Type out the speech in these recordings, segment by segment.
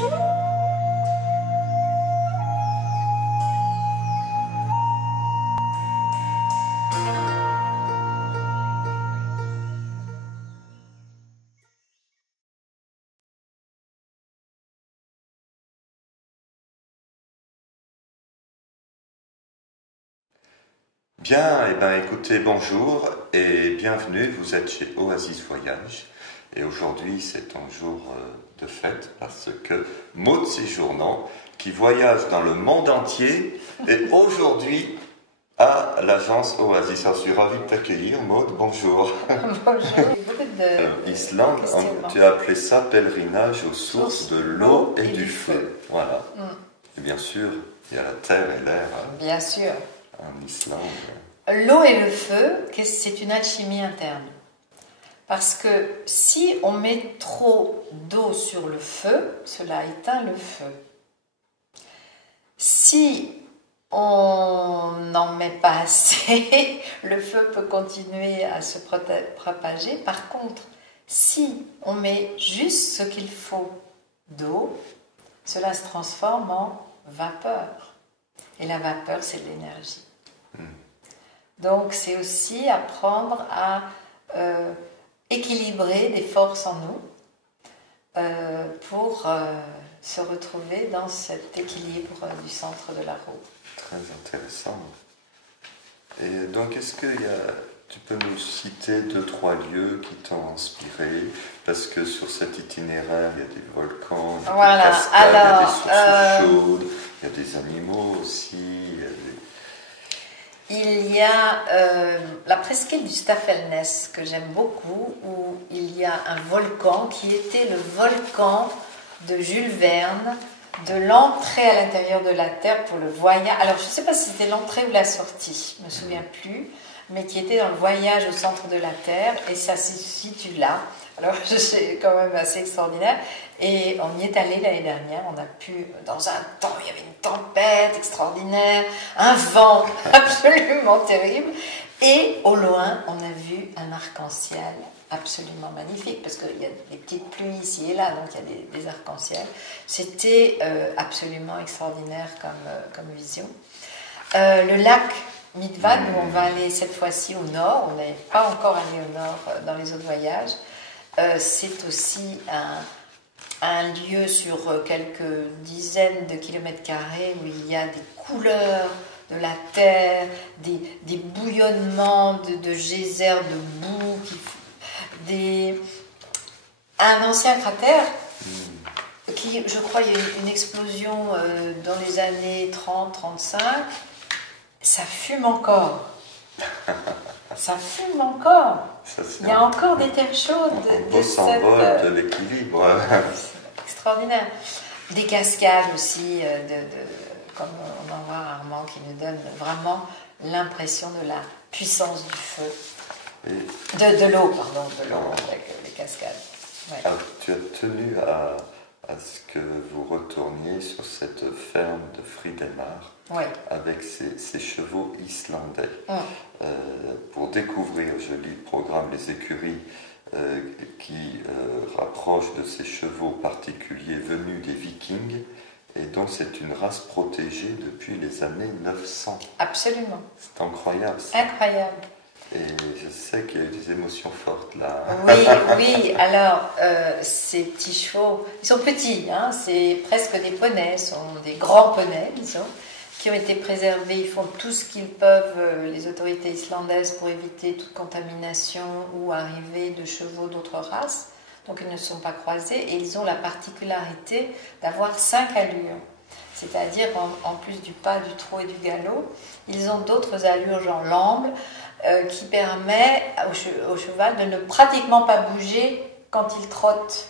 Bien, eh ben, écoutez, bonjour et bienvenue, vous êtes chez Oasis Voyage et aujourd'hui c'est un jour de fête parce que Maud Séjournant qui voyage dans le monde entier est aujourd'hui à l'agence Oasis. Alors, je suis ravi de t'accueillir Maud, bonjour. Bonjour, il y a beaucoup de Islande, tu as appelé ça pèlerinage aux sources de l'eau et du feu. Voilà. Et bien sûr, il y a la terre et l'air. Bien sûr. En Islande. L'eau et le feu, c'est une alchimie interne. Parce que si on met trop d'eau sur le feu, cela éteint le feu. Si on n'en met pas assez, le feu peut continuer à se propager. Par contre, si on met juste ce qu'il faut d'eau, cela se transforme en vapeur. Et la vapeur, c'est de l'énergie. Donc, c'est aussi apprendre à équilibrer des forces en nous pour se retrouver dans cet équilibre du centre de la roue. Très intéressant. Et donc, est-ce que tu peux nous citer 2-3 lieux qui t'ont inspiré? Parce que sur cet itinéraire, il y a des volcans, il y a des cascades, il y a des sources chaudes, il y a des animaux aussi. Il y a la presqu'île du Staffelness que j'aime beaucoup, où il y a un volcan qui était le volcan de Jules Verne, de l'entrée à l'intérieur de la Terre pour le voyage. Alors je ne sais pas si c'était l'entrée ou la sortie, je ne me souviens plus, mais qui était dans le voyage au centre de la Terre, et ça se situe là. Alors c'est quand même assez extraordinaire. Et on y est allé l'année dernière, on a pu, dans un temps, il y avait une tempête extraordinaire, un vent absolument terrible, et au loin, on a vu un arc-en-ciel absolument magnifique, parce qu'il y a des petites pluies ici et là, donc il y a des arcs-en-ciel. C'était absolument extraordinaire comme vision. Le lac Midvad, où on va aller cette fois-ci au nord, on n'est pas encore allé au nord dans les autres voyages, c'est aussi un lieu sur quelques dizaines de kilomètres carrés où il y a des couleurs de la terre, des bouillonnements de geysers de boue, un ancien cratère qui, je crois, il y a eu une explosion dans les années 30-35, ça fume encore. Ça fume encore. Il y a encore des terres chaudes. Un beau symbole de l'équilibre. C'est extraordinaire. Des cascades aussi, comme on en voit rarement, qui nous donnent vraiment l'impression de la puissance du feu. De l'eau, pardon, avec les cascades. Ouais. Alors, tu as tenu à ce que vous retourniez sur cette ferme de Fridemar. Oui. Avec ces chevaux islandais. Pour découvrir, je lis le programme, les écuries qui rapprochent de ces chevaux particuliers venus des Vikings, et donc c'est une race protégée depuis les années 900. Absolument. C'est incroyable. Ça. Incroyable. Et je sais qu'il y a eu des émotions fortes là. Oui, alors ces petits chevaux, ils sont petits, hein, c'est presque des poneys, sont des grands poneys, disons, qui ont été préservés. Ils font tout ce qu'ils peuvent, les autorités islandaises, pour éviter toute contamination ou arrivée de chevaux d'autres races. Donc ils ne sont pas croisés, et ils ont la particularité d'avoir 5 allures. C'est-à-dire, en plus du pas, du trot et du galop, ils ont d'autres allures, genre l'amble, qui permet au cheval de ne pratiquement pas bouger quand il trotte.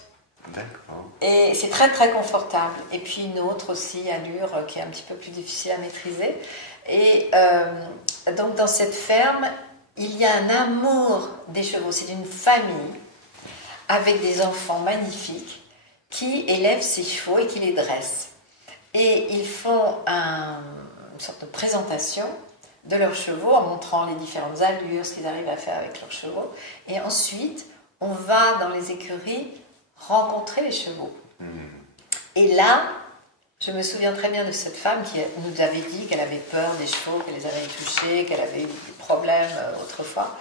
D'accord. Et c'est très très confortable. Et puis une autre aussi allure qui est un petit peu plus difficile à maîtriser. Et donc dans cette ferme, il y a un amour des chevaux. C'est une famille avec des enfants magnifiques qui élèvent ces chevaux et qui les dressent. Et ils font une sorte de présentation de leurs chevaux en montrant les différentes allures, ce qu'ils arrivent à faire avec leurs chevaux. Et ensuite, on va dans les écuries rencontrer les chevaux. Et là, je me souviens très bien de cette femme qui nous avait dit qu'elle avait peur des chevaux, qu'elle les avait touchés, qu'elle avait eu des problèmes autrefois.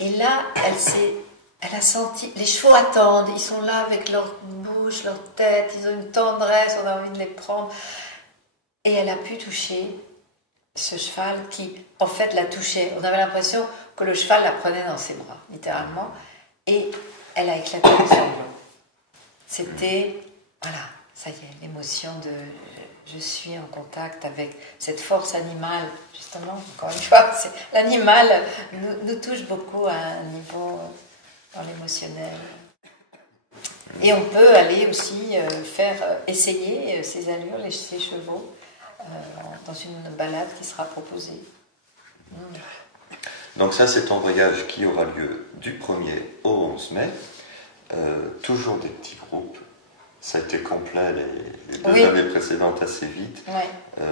Et là, elle a senti, les chevaux attendent, ils sont là avec leur bouche, leur tête, ils ont une tendresse, on a envie de les prendre. Et elle a pu toucher ce cheval qui, en fait, la touchait. On avait l'impression que le cheval la prenait dans ses bras, littéralement. Et elle a éclaté en sanglots. C'était, voilà, ça y est, l'émotion de je suis en contact avec cette force animale. Justement, encore une fois, l'animal nous touche beaucoup à un niveau dans l'émotionnel. Et on peut aller aussi essayer ces allures, ces chevaux, dans une balade qui sera proposée. Donc ça, c'est ton voyage qui aura lieu du 1er au 11 mai. Toujours des petits groupes. Ça a été complet les 2 années précédentes assez vite. Ouais.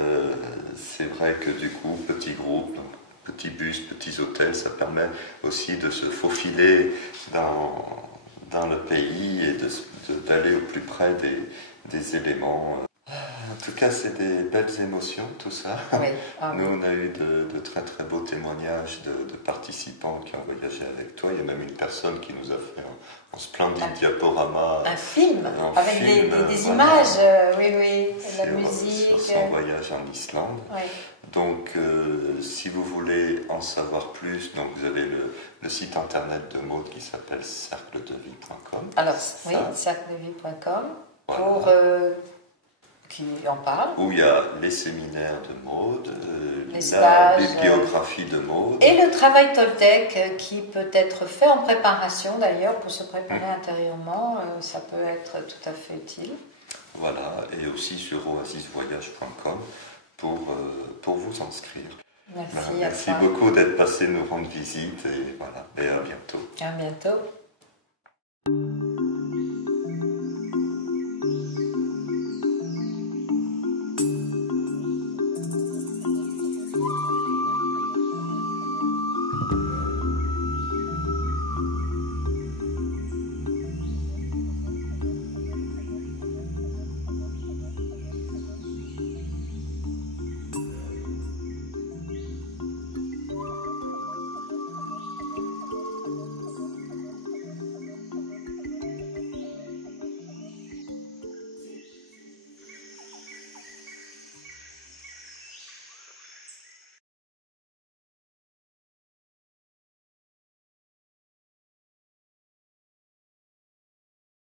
C'est vrai que du coup, petits groupes, donc petits bus, petits hôtels, ça permet aussi de se faufiler dans le pays et d'aller au plus près des éléments. En tout cas, c'est des belles émotions, tout ça. Oui. Nous, on a eu de très très beaux témoignages de participants qui ont voyagé avec toi. Il y a même une personne qui nous a fait un splendide diaporama. Un film, avec des images, oui, de la musique. Sur son voyage en Islande. Oui. Donc, si vous voulez en savoir plus, donc vous avez le site internet de Maud qui s'appelle cercledevie.com. Alors, oui, cercledevie.com, voilà. pour qui en parle. Où il y a les séminaires de Maud, la stages, bibliographie de Maud. Et le travail Toltec qui peut être fait en préparation d'ailleurs, pour se préparer intérieurement, ça peut être tout à fait utile. Voilà, et aussi sur oasisvoyage.com pour vous inscrire. Merci, merci beaucoup d'être passé nous rendre visite et voilà, et à bientôt. À bientôt.